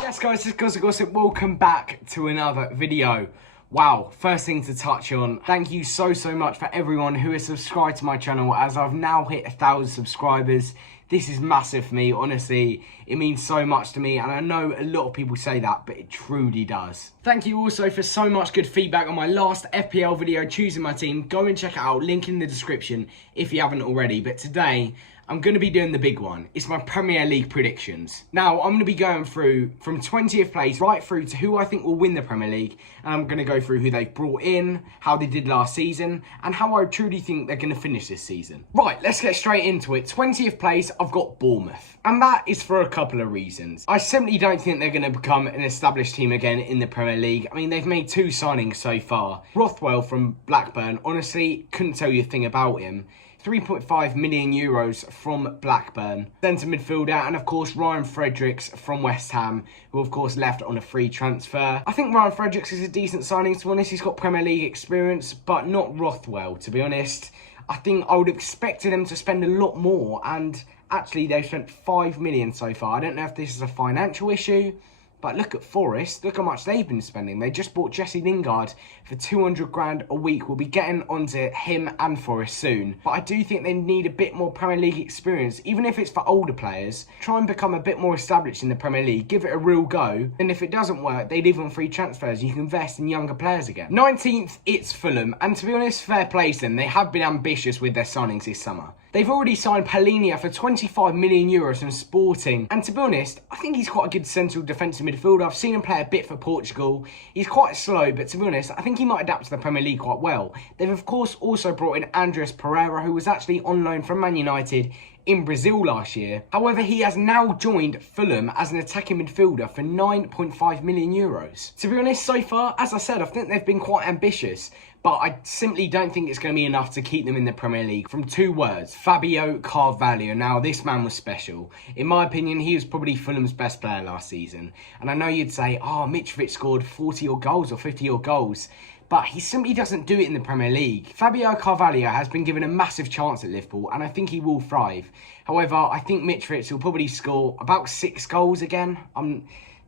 Yes guys, it's Gossip. Welcome back to another video. Wow, first thing to touch on, thank you so much for everyone who has subscribed to my channel, as I've now hit 1,000 subscribers. This is massive for me, honestly. It means so much to me, and I know a lot of people say that, but it truly does. Thank you also for so much good feedback on my last FPL video choosing my team. Go and check it out, link in the description if you haven't already. But today, I'm going to be doing the big one. It's my Premier League predictions. Now, I'm going to be going through from 20th place right through to who I think will win the Premier League. And I'm going to go through who they've brought in, how they did last season, and how I truly think they're going to finish this season. Right, let's get straight into it. 20th place, I've got Bournemouth. And that is for a couple of reasons. I simply don't think they're going to become an established team again in the Premier League. I mean, they've made 2 signings so far. Rothwell from Blackburn, honestly, couldn't tell you a thing about him. 3.5 million euros from Blackburn. Centre midfielder, and of course Ryan Fredericks from West Ham, who of course left on a free transfer. I think Ryan Fredericks is a decent signing, to be honest. He's got Premier League experience, but not Rothwell, to be honest. I think I would have expected them to spend a lot more, and actually they've spent 5 million so far. I don't know if this is a financial issue, but look at Forest, look how much they've been spending. They just bought Jesse Lingard for 200 grand a week. We'll be getting onto him and Forest soon. But I do think they need a bit more Premier League experience, even if it's for older players. Try and become a bit more established in the Premier League, give it a real go. And if it doesn't work, they leave on free transfers. You can invest in younger players again. 19th, it's Fulham. And to be honest, fair play to them. They have been ambitious with their signings this summer. They've already signed Palhinha for 25 million euros from Sporting. And to be honest, I think he's quite a good central defensive midfielder. I've seen him play a bit for Portugal. He's quite slow, but to be honest, I think he might adapt to the Premier League quite well. They've of course also brought in Andreas Pereira, who was actually on loan from Man United in Brazil last year. However, he has now joined Fulham as an attacking midfielder for 9.5 million euros. To be honest, so far, as I said, I think they've been quite ambitious, but I simply don't think it's going to be enough to keep them in the Premier League. From 2 words, Fabio Carvalho. Now, this man was special. In my opinion, he was probably Fulham's best player last season. And I know you'd say, oh, Mitrovic scored 40-odd goals or 50-odd goals. But he simply doesn't do it in the Premier League. Fabio Carvalho has been given a massive chance at Liverpool, and I think he will thrive. However, I think Mitrovic will probably score about 6 goals again.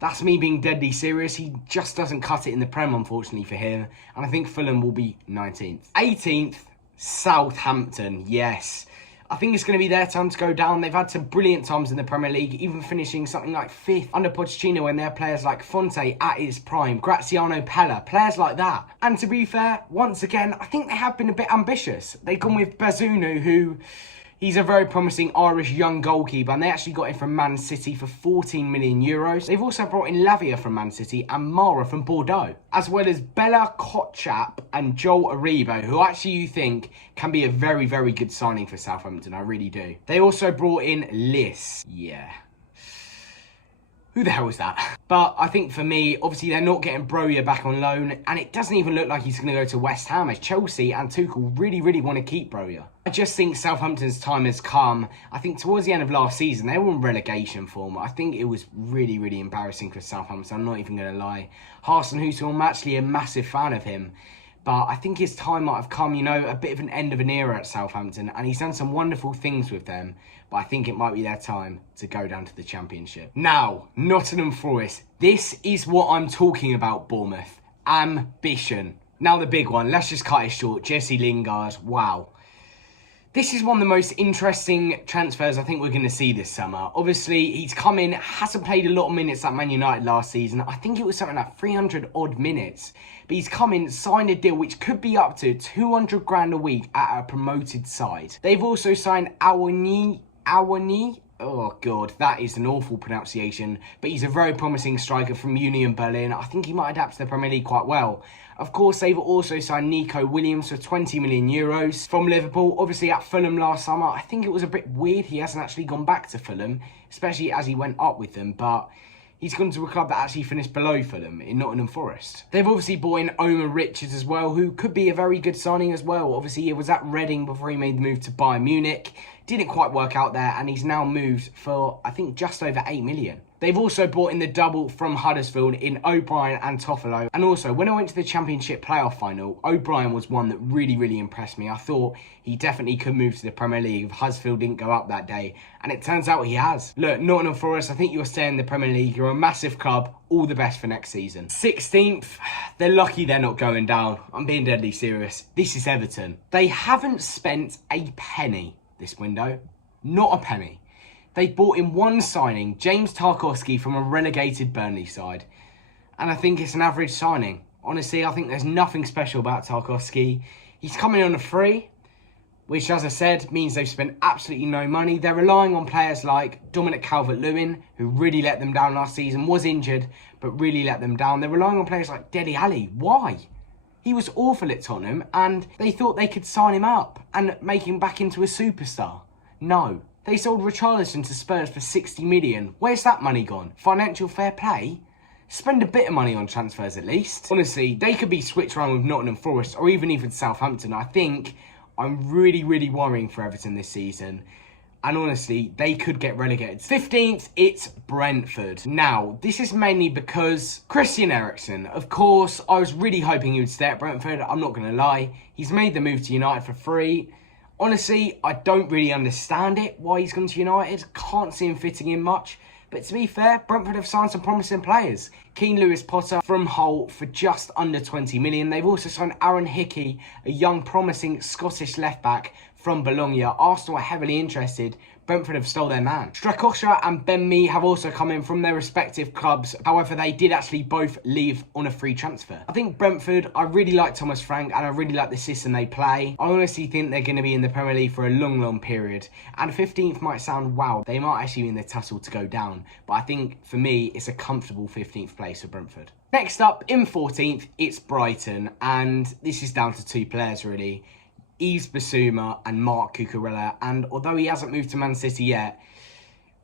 That's me being deadly serious. He just doesn't cut it in the Prem, unfortunately, for him. And I think Fulham will be 19th. 18th, Southampton. Yes. I think it's going to be their time to go down. They've had some brilliant times in the Premier League, even finishing something like 5th under Pochettino when they have players like Fonte at his prime, Graziano Pella, players like that. And to be fair, once again, I think they have been a bit ambitious. They've gone with Bazunu, who... he's a very promising Irish young goalkeeper, and they actually got him from Man City for 14 million euros. They've also brought in Lavia from Man City and Mara from Bordeaux, as well as Bella Kotchap and Joel Aribo, who actually you think can be a very good signing for Southampton. I really do. They also brought in Liss. Yeah. Who the hell was that? But I think for me, obviously they're not getting Broja back on loan, and it doesn't even look like he's going to go to West Ham, as Chelsea and Tuchel really want to keep Broja. I just think Southampton's time has come. I think towards the end of last season, they were in relegation form. I think it was really embarrassing for Southampton. I'm not even going to lie. Hasenhüttl, I'm actually a massive fan of him. But I think his time might have come, you know, a bit of an end of an era at Southampton. And he's done some wonderful things with them. But I think it might be their time to go down to the Championship. Now, Nottingham Forest. This is what I'm talking about, Bournemouth. Ambition. Now the big one. Let's just cut it short. Jesse Lingard. Wow. This is one of the most interesting transfers I think we're going to see this summer. Obviously, he's come in, hasn't played a lot of minutes at Man United last season. I think it was something like 300 odd minutes. But he's come in, signed a deal which could be up to 200 grand a week at a promoted side. They've also signed Awani. Oh God, that is an awful pronunciation. But he's a very promising striker from Union Berlin. I think he might adapt to the Premier League quite well. Of course, they've also signed Nico Williams for 20 million euros from Liverpool. Obviously, at Fulham last summer, I think it was a bit weird. He hasn't actually gone back to Fulham, especially as he went up with them. But he's gone to a club that actually finished below Fulham in Nottingham Forest. They've obviously brought in Omar Richards as well, who could be a very good signing as well. Obviously, he was at Reading before he made the move to Bayern Munich. Didn't quite work out there, and he's now moved for, I think, just over 8 million. They've also brought in the double from Huddersfield in O'Brien and Toffolo. And also, when I went to the Championship playoff final, O'Brien was one that really impressed me. I thought he definitely could move to the Premier League if Huddersfield didn't go up that day. And it turns out he has. Look, Nottingham Forest, I think you'll stay in the Premier League. You're a massive club. All the best for next season. 16th, they're lucky they're not going down. I'm being deadly serious. This is Everton. They haven't spent a penny this window. Not a penny. They bought in one signing, James Tarkowski, from a relegated Burnley side. And I think it's an average signing. Honestly, I think there's nothing special about Tarkowski. He's coming on a free, which, as I said, means they've spent absolutely no money. They're relying on players like Dominic Calvert-Lewin, who really let them down last season, was injured, but really let them down. They're relying on players like Dele Alli. Why? He was awful at Tottenham, and they thought they could sign him up and make him back into a superstar. No. They sold Richarlison to Spurs for 60 million. Where's that money gone? Financial fair play? Spend a bit of money on transfers at least. Honestly, they could be switched around with Nottingham Forest or even Southampton. I think I'm really worrying for Everton this season. And honestly, they could get relegated. 15th, it's Brentford. Now, this is mainly because Christian Eriksen. Of course, I was really hoping he would stay at Brentford. I'm not going to lie. He's made the move to United for free. Honestly, I don't really understand it, why he's gone to United. Can't see him fitting in much. But to be fair, Brentford have signed some promising players. Keane Lewis-Potter from Hull for just under 20 million. They've also signed Aaron Hickey, a young promising Scottish left-back from Bologna. Arsenal are heavily interested. Brentford have stole their man. Strakosha and Ben Mee have also come in from their respective clubs. However, they did actually both leave on a free transfer. I think Brentford, I really like Thomas Frank and I really like the system they play. I honestly think they're going to be in the Premier League for a long period. And 15th might sound wow. They might actually be in the tussle to go down. But I think, for me, it's a comfortable 15th place for Brentford. Next up, in 14th, it's Brighton. And this is down to two players, really. Yves Bissouma and Marc Cucurella, and although he hasn't moved to Man City yet,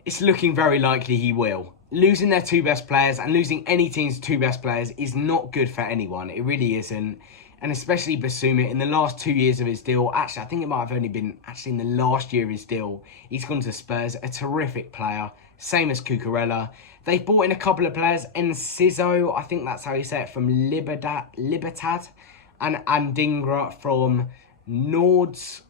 it's looking very likely he will. Losing their two best players and losing any team's two best players is not good for anyone. It really isn't. And especially Bissouma, in the last 2 years of his deal, actually I think it might have only been in the last year of his deal, he's gone to Spurs, a terrific player, same as Cucurella. They've bought in a couple of players, Enciso, I think that's how you say it, from Libertad, and Andingra from Nordjylland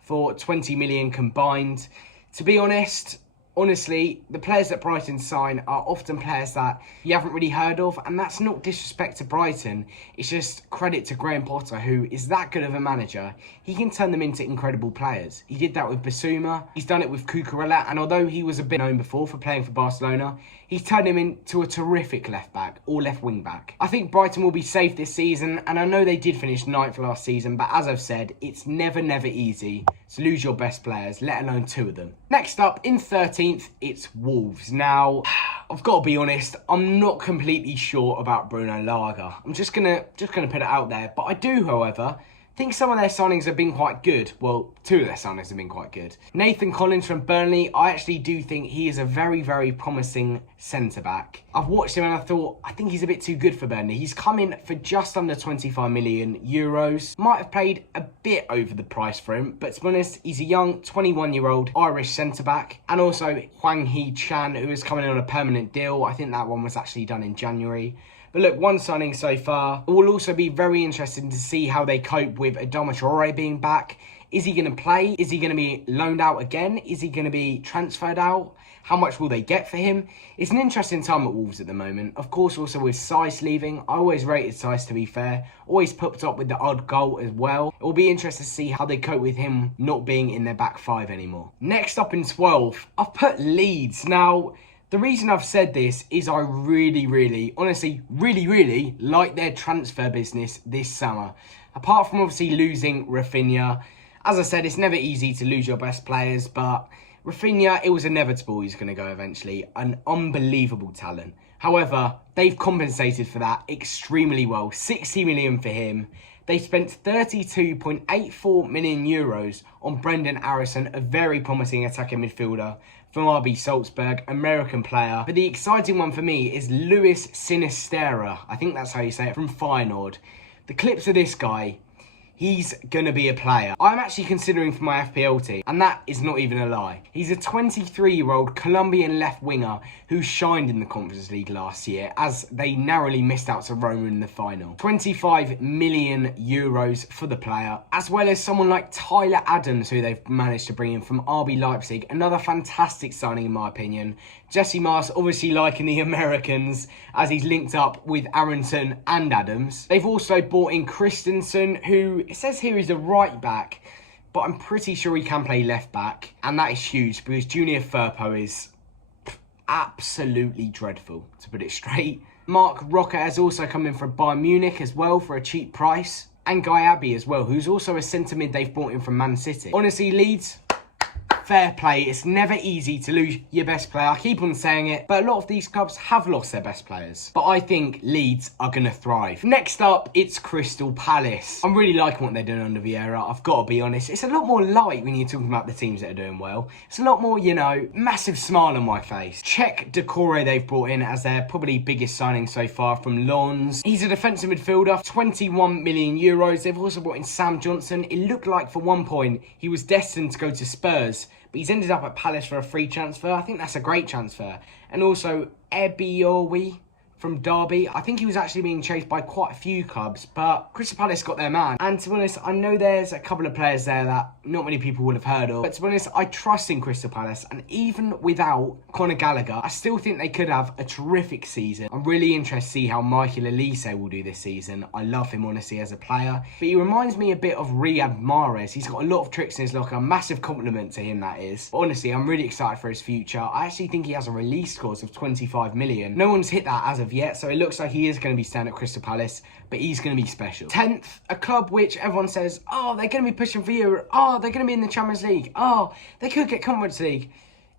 for 20 million combined. To be honestly, the players that Brighton sign are often players that you haven't really heard of, and that's not disrespect to Brighton. It's just credit to Graham Potter, who is that good of a manager. He can turn them into incredible players. He did that with Bissouma. He's done it with Cucurella, and although he was a bit known before for playing for Barcelona, he's turned him into a terrific left-back or left-wing-back. I think Brighton will be safe this season, and I know they did finish 9th last season, but as I've said, it's never easy to lose your best players, let alone two of them. Next up, in 13th, it's Wolves. Now, I've got to be honest, I'm not completely sure about Bruno Lage. I'm just gonna put it out there, but I do, however, think some of their signings have been quite good. Well, two of their signings have been quite good. Nathan Collins from Burnley, I actually do think he is a very promising centre-back. I've watched him and I think he's a bit too good for Burnley. He's come in for just under 25 million euros. Might have paid a bit over the price for him, but to be honest, he's a young 21-year-old Irish centre-back. And also Hwang Hee-chan, who is coming in on a permanent deal. I think that one was actually done in January. But look, one signing so far. It will also be very interesting to see how they cope with Adama Traore being back. Is he going to play? Is he going to be loaned out again? Is he going to be transferred out? How much will they get for him? It's an interesting time at Wolves at the moment. Of course, also with Saiss leaving. I always rated Saiss, to be fair. Always popped up with the odd goal as well. It will be interesting to see how they cope with him not being in their back five anymore. Next up in 12th, I've put Leeds. Now, the reason I've said this is I honestly, really like their transfer business this summer. Apart from obviously losing Rafinha, as I said, it's never easy to lose your best players, but Rafinha, it was inevitable he's going to go eventually. An unbelievable talent. However, they've compensated for that extremely well. 60 million for him. They spent 32.84 million euros on Brendan Harrison, a very promising attacking midfielder from RB Salzburg, American player. But the exciting one for me is Luis Sinistera. I think that's how you say it, from Feyenoord. The clips of this guy, he's going to be a player I'm actually considering for my FPL team, and that is not even a lie. He's a 23-year-old Colombian left winger who shined in the Conference League last year as they narrowly missed out to Roma in the final. 25 million euros for the player, as well as someone like Tyler Adams, who they've managed to bring in from RB Leipzig. Another fantastic signing in my opinion. Jesse Marsch obviously liking the Americans as he's linked up with Aronson and Adams. They've also bought in Christensen, who it says here he's a right back, but I'm pretty sure he can play left back. And that is huge because Junior Firpo is absolutely dreadful, to put it straight. Mark Roca has also come in for Bayern Munich as well for a cheap price. And Guy Abbey as well, who's also a centre mid they've bought in from Man City. Honestly, Leeds, fair play. It's never easy to lose your best player. I keep on saying it, but a lot of these clubs have lost their best players. But I think Leeds are going to thrive. Next up, it's Crystal Palace. I'm really liking what they're doing under Vieira. I've got to be honest. It's a lot more light when you're talking about the teams that are doing well. It's a lot more, you know, massive smile on my face. Czech Decore they've brought in as their probably biggest signing so far from Lens. He's a defensive midfielder, 21 million euros. They've also brought in Sam Johnson. It looked like for one point he was destined to go to Spurs, but he's ended up at Palace for a free transfer. I think that's a great transfer. And also Ebiowi from Derby. I think he was actually being chased by quite a few clubs, but Crystal Palace got their man. And to be honest, I know there's a couple of players there that not many people would have heard of, but to be honest, I trust in Crystal Palace. And even without Conor Gallagher, I still think they could have a terrific season. I'm really interested to see how Michael Elise will do this season. I love him, honestly, as a player. But he reminds me a bit of Riyad Mahrez. He's got a lot of tricks in his locker. A massive compliment to him, that is. But honestly, I'm really excited for his future. I actually think he has a release clause of 25 million. No one's hit that as of yet, so it looks like he is going to be staying at Crystal Palace, but he's going to be special. 10th, a club which everyone says, oh, they're going to be pushing for Europe. Oh, they're going to be in the Champions League. Oh, they could get Conference League.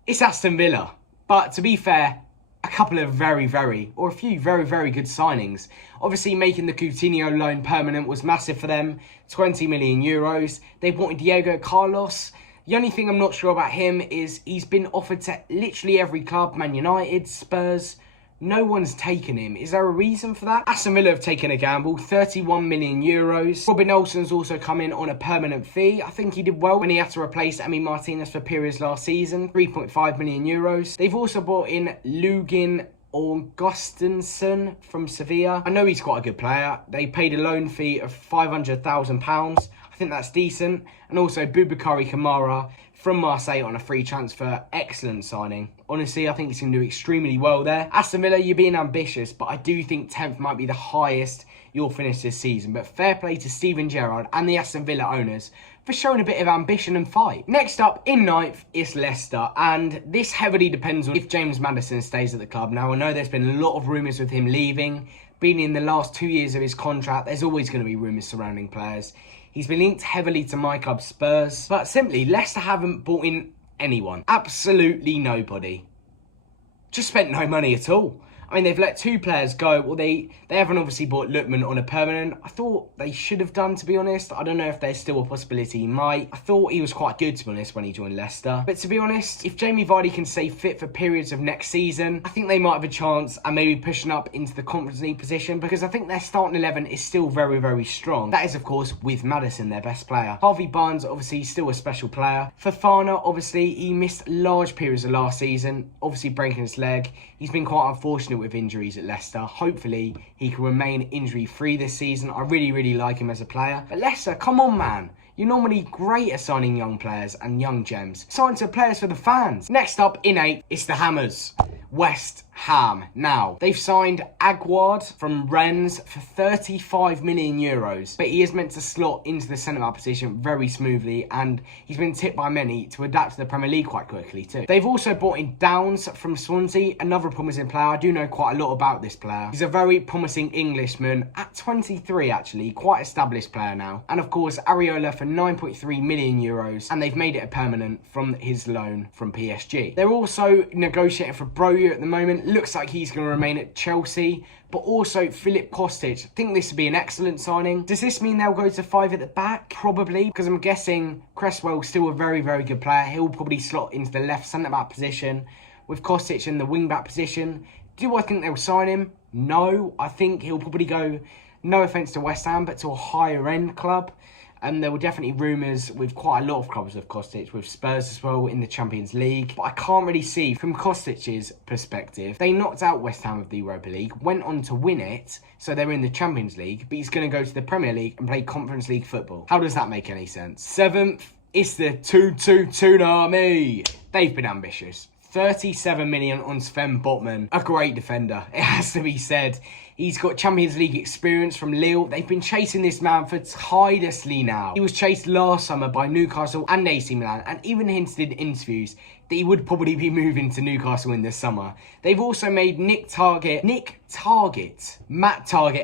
It's Aston Villa. But to be fair, a couple of a few very, very good signings. Obviously, making the Coutinho loan permanent was massive for them. 20 million euros. They brought in Diego Carlos. The only thing I'm not sure about him is he's been offered to literally every club. Man United, Spurs. No one's taken him. Is there a reason for that? Aston Villa have taken a gamble, 31 million euros. Robin Olsen's also come in on a permanent fee. I think he did well when he had to replace Emi Martinez for periods last season, 3.5 million euros. They've also brought in Lugin Augustinsson from Sevilla. I know he's quite a good player. They paid a loan fee of £500,000. I think that's decent. And also Boubakary Kamara from Marseille on a free transfer. Excellent signing. Honestly, I think he's going to do extremely well there. Aston Villa, you're being ambitious, but I do think 10th might be the highest you'll finish this season. But fair play to Steven Gerrard and the Aston Villa owners for showing a bit of ambition and fight. Next up, in 9th, is Leicester. And this heavily depends on if James Maddison stays at the club. Now, I know there's been a lot of rumours with him leaving. Being in the last 2 years of his contract, there's always going to be rumours surrounding players. He's been linked heavily to my club Spurs. But simply, Leicester haven't bought in anyone. Absolutely nobody. Just spent no money at all. I mean, they've let 2 players go. Well, they haven't obviously bought Lookman on a permanent. I thought they should have done, to be honest. I don't know if there's still a possibility he might. I thought he was quite good, to be honest, when he joined Leicester. But to be honest, if Jamie Vardy can stay fit for periods of next season, I think they might have a chance and maybe pushing up into the Conference League position, because I think their starting 11 is still very, very strong. That is, of course, with Maddison, their best player. Harvey Barnes, obviously, still a special player. Fofana, obviously, he missed large periods of last season, obviously breaking his leg. He's been quite unfortunate with injuries at Leicester. Hopefully, he can remain injury-free this season. I really, really like him as a player. But Leicester, come on, man. You're normally great at signing young players and young gems. Sign some players for the fans. Next up, in 8th, it's the Hammers. West Ham. Now, they've signed Aguard from Rennes for 35 million euros, but he is meant to slot into the centre-back position very smoothly, and he's been tipped by many to adapt to the Premier League quite quickly too. They've also brought in Downs from Swansea, another promising player. I do know quite a lot about this player. He's a very promising Englishman at 23, actually, quite established player now. And of course, Areola for 9.3 million euros, and they've made it a permanent from his loan from PSG. They're also negotiating for Broja at the moment. Looks like he's going to remain at Chelsea, but also Filip Kostic. I think this would be an excellent signing. Does this mean they'll go to 5 at the back? Probably, because I'm guessing Cresswell's still a very, very good player. He'll probably slot into the left centre-back position with Kostic in the wing-back position. Do I think they'll sign him? No. I think he'll probably go, no offence to West Ham, but to a higher-end club. And there were definitely rumours with quite a lot of clubs of Kostic, with Spurs as well in the Champions League. But I can't really see, from Kostic's perspective, they knocked out West Ham of the Europa League, went on to win it, so they're in the Champions League, but he's going to go to the Premier League and play Conference League football. How does that make any sense? 7th, it's the 2-2 Tsunami. They've been ambitious. 37 million on Sven Botman, a great defender, it has to be said. He's got Champions League experience from Lille. They've been chasing this man for tirelessly now. He was chased last summer by Newcastle and AC Milan, and even hinted in interviews that he would probably be moving to Newcastle in the summer. They've also made Matt Targett,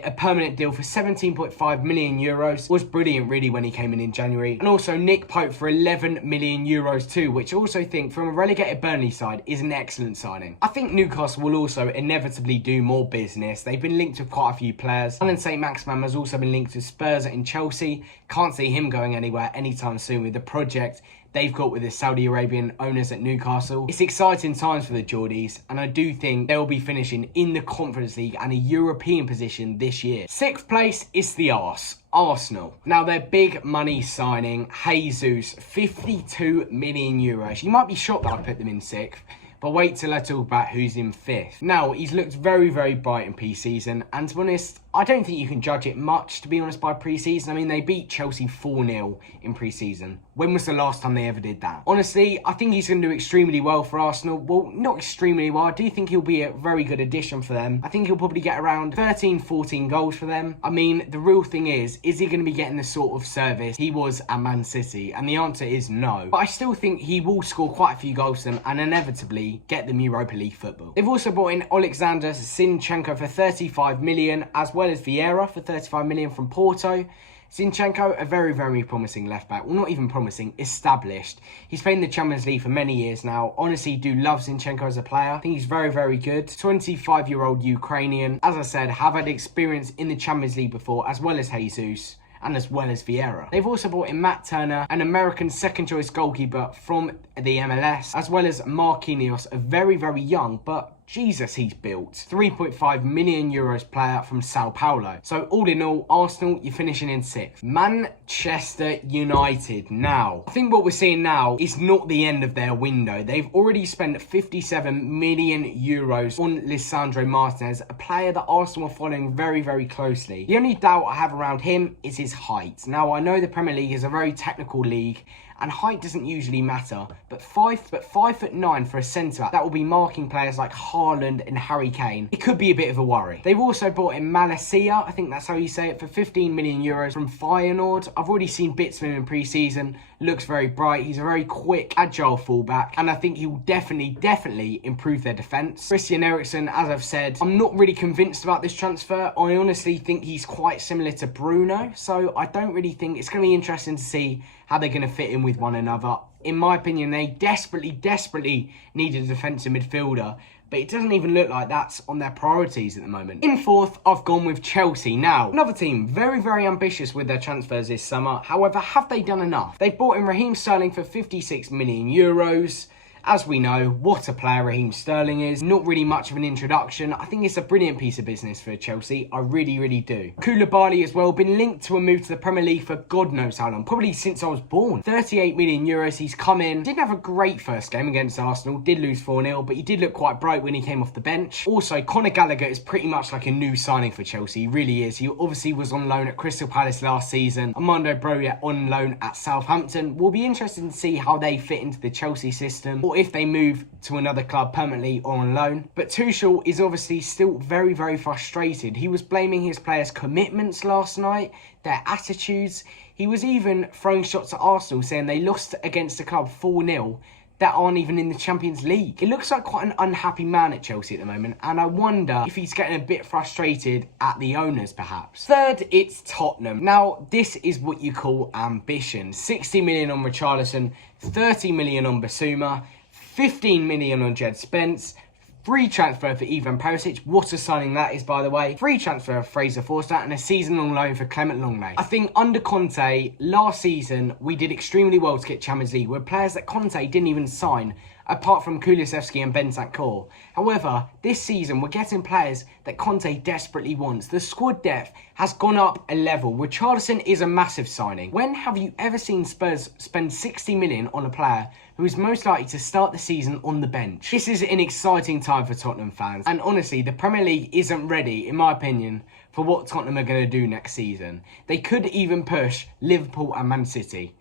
a permanent deal for 17.5 million euros. Was brilliant really when he came in January. And also Nick Pope for 11 million euros too, which I also think from a relegated Burnley side is an excellent signing. I think Newcastle will also inevitably do more business. They've been linked with quite a few players. Alan St. Maximin has also been linked to Spurs and Chelsea. Can't see him going anywhere anytime soon with the project they've got with the Saudi Arabian owners at Newcastle. It's exciting times for the Geordies, and I do think they'll be finishing in the Conference League and a European position this year. 6th place is the Arsenal. Now, their big money signing, Jesus, 52 million euros. You might be shocked that I put them in 6th, but wait till I talk about who's in 5th. Now, he's looked very, very bright in pre-season, and to be honest, I don't think you can judge it much, to be honest, by pre-season. I mean, they beat Chelsea 4-0 in pre-season. When was the last time they ever did that? Honestly, I think he's going to do extremely well for Arsenal. Well, not extremely well. I do think he'll be a very good addition for them. I think he'll probably get around 13, 14 goals for them. I mean, the real thing is he going to be getting the sort of service he was at Man City? And the answer is no. But I still think he will score quite a few goals for them and inevitably get them Europa League football. They've also brought in Alexander Zinchenko for 35 million, as well as Vieira for 35 million from Porto. Zinchenko, a very, very promising left-back. Well, not even promising, established. He's played in the Champions League for many years now. Honestly, do love Zinchenko as a player. I think he's very, very good. 25-year-old Ukrainian. As I said, have had experience in the Champions League before, as well as Jesus and as well as Vieira. They've also brought in Matt Turner, an American second-choice goalkeeper from the MLS, as well as Marquinhos, a very, very young but Jesus, he's built. 3.5 million euros player from Sao Paulo. So all in all, Arsenal, you're finishing in 6th. Manchester United. Now, I think what we're seeing now is not the end of their window. They've already spent 57 million euros on Lisandro Martinez, a player that Arsenal are following very, very closely. The only doubt I have around him is his height. Now, I know the Premier League is a very technical league, and height doesn't usually matter, but 5'9" for a centre-back that will be marking players like Haaland and Harry Kane, it could be a bit of a worry. They've also brought in Malacia, I think that's how you say it, for 15 million euros from Feyenoord. I've already seen bits of him in pre-season, looks very bright, he's a very quick, agile fullback, and I think he will definitely improve their defence. Christian Eriksen, as I've said, I'm not really convinced about this transfer. I honestly think he's quite similar to Bruno, so I don't really think it's going to be interesting to see how they're going to fit in with one another. In my opinion, they desperately need a defensive midfielder, but it doesn't even look like that's on their priorities at the moment. In 4th, I've gone with Chelsea. Now, another team very, very ambitious with their transfers this summer. However, have they done enough? They've brought in Raheem Sterling for 56 million euros. As we know, what a player Raheem Sterling is. Not really much of an introduction. I think it's a brilliant piece of business for Chelsea. I really do. Koulibaly as well, been linked to a move to the Premier League for God knows how long. Probably since I was born. 38 million euros, he's come in. Didn't have a great first game against Arsenal. Did lose 4-0, but he did look quite bright when he came off the bench. Also, Conor Gallagher is pretty much like a new signing for Chelsea. He really is. He obviously was on loan at Crystal Palace last season. Armando Broja on loan at Southampton. We'll be interested to see how they fit into the Chelsea system, or if they move to another club permanently or on loan. But Tuchel is obviously still very frustrated. He was blaming his players' commitments last night, their attitudes. He was even throwing shots at Arsenal, saying they lost against a club 4-0 that aren't even in the Champions League. It looks like quite an unhappy man at Chelsea at the moment, and I wonder if he's getting a bit frustrated at the owners, perhaps. 3rd, it's Tottenham. Now, this is what you call ambition. 60 million on Richarlison, 30 million on Basuma, 15 million on Jed Spence, free transfer for Ivan Perisic. What a signing that is, by the way. Free transfer for Fraser Forster and a season-long loan for Clement Longley. I think under Conte, last season, we did extremely well to get Champions League with players that Conte didn't even sign apart from Kulusevski and Bentancur. However, this season we're getting players that Conte desperately wants. The squad depth has gone up a level. Richarlison is a massive signing. When have you ever seen Spurs spend 60 million on a player who is most likely to start the season on the bench? This is an exciting time for Tottenham fans, and honestly, the Premier League isn't ready, in my opinion, for what Tottenham are going to do next season. They could even push Liverpool and Man City.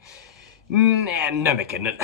No, they couldn't.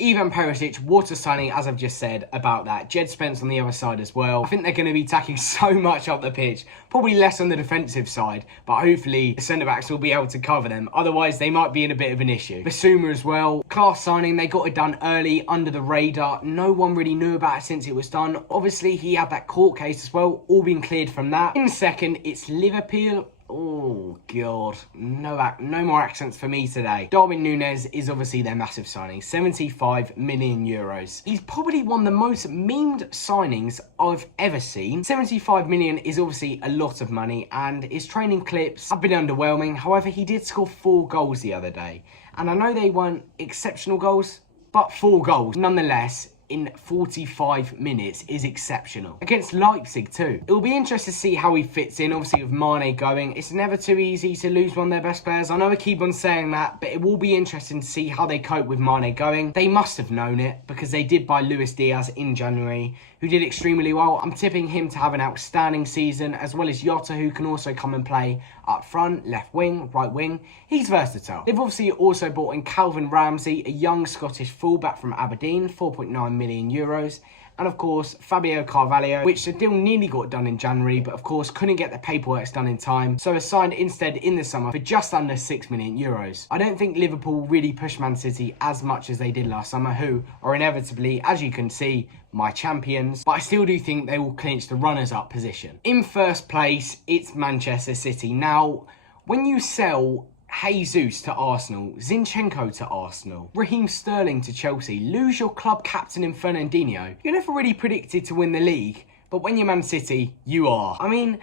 Ivan Perisic, what a signing, as I've just said about that. Jed Spence on the other side as well. I think they're going to be attacking so much up the pitch. Probably less on the defensive side, but hopefully the centre-backs will be able to cover them. Otherwise, they might be in a bit of an issue. Basuma as well. Class signing, they got it done early, under the radar. No one really knew about it since it was done. Obviously, he had that court case as well, all been cleared from that. In second, it's Liverpool. Oh, God. No more accents for me today. Darwin Núñez is obviously their massive signing. 75 million euros. He's probably one of the most memed signings I've ever seen. 75 million is obviously a lot of money, and his training clips have been underwhelming. However, he did score 4 goals the other day. And I know they weren't exceptional goals, but 4 goals nonetheless in 45 minutes is exceptional. Against Leipzig too. It will be interesting to see how he fits in, obviously with Mane going. It's never too easy to lose one of their best players. I know I keep on saying that, but it will be interesting to see how they cope with Mane going. They must have known it, because they did buy Luis Diaz in January, who did extremely well. I'm tipping him to have an outstanding season, as well as Jota, who can also come and play up front, left wing, right wing. He's versatile. They've obviously also bought in Calvin Ramsey, a young Scottish fullback from Aberdeen, 4.9 million euros. And of course, Fabio Carvalho, which the deal nearly got done in January, but of course couldn't get the paperwork done in time, so was signed instead in the summer for just under 6 million euros. I don't think Liverpool really pushed Man City as much as they did last summer, who are inevitably, as you can see, my champions, but I still do think they will clinch the runners-up position. In first place, it's Manchester City. Now, when you sell Jesus to Arsenal, Zinchenko to Arsenal, Raheem Sterling to Chelsea, lose your club captain in Fernandinho, you're never really predicted to win the league, but when you're Man City, you are. I mean,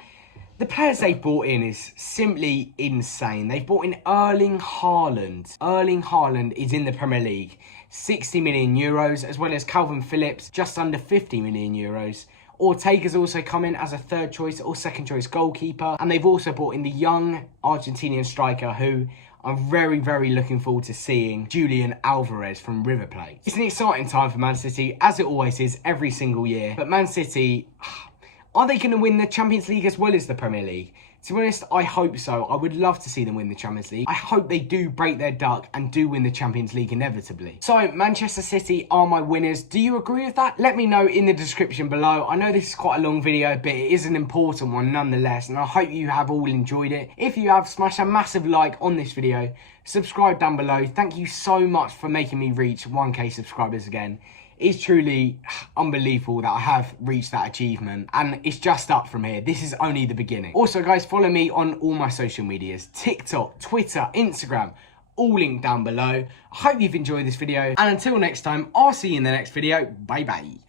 the players they've brought in is simply insane. They've brought in Erling Haaland. Erling Haaland is in the Premier League. 60 million euros, as well as Calvin Phillips, just under 50 million euros. Ortega's also come in as a third choice or second choice goalkeeper. And they've also brought in the young Argentinian striker who I'm very, very looking forward to seeing, Julian Alvarez from River Plate. It's an exciting time for Man City, as it always is every single year. But Man City, are they going to win the Champions League as well as the Premier League? To be honest, I hope so. I would love to see them win the Champions League. I hope they do break their duck and do win the Champions League inevitably. So, Manchester City are my winners. Do you agree with that? Let me know in the description below. I know this is quite a long video, but it is an important one nonetheless, and I hope you have all enjoyed it. If you have, smash a massive like on this video. Subscribe down below. Thank you so much for making me reach 1k subscribers again. It's truly unbelievable that I have reached that achievement, and it's just up from here. This is only the beginning. Also, guys, follow me on all my social medias: TikTok, Twitter, Instagram, all linked down below. I hope you've enjoyed this video, and until next time, I'll see you in the next video. Bye bye.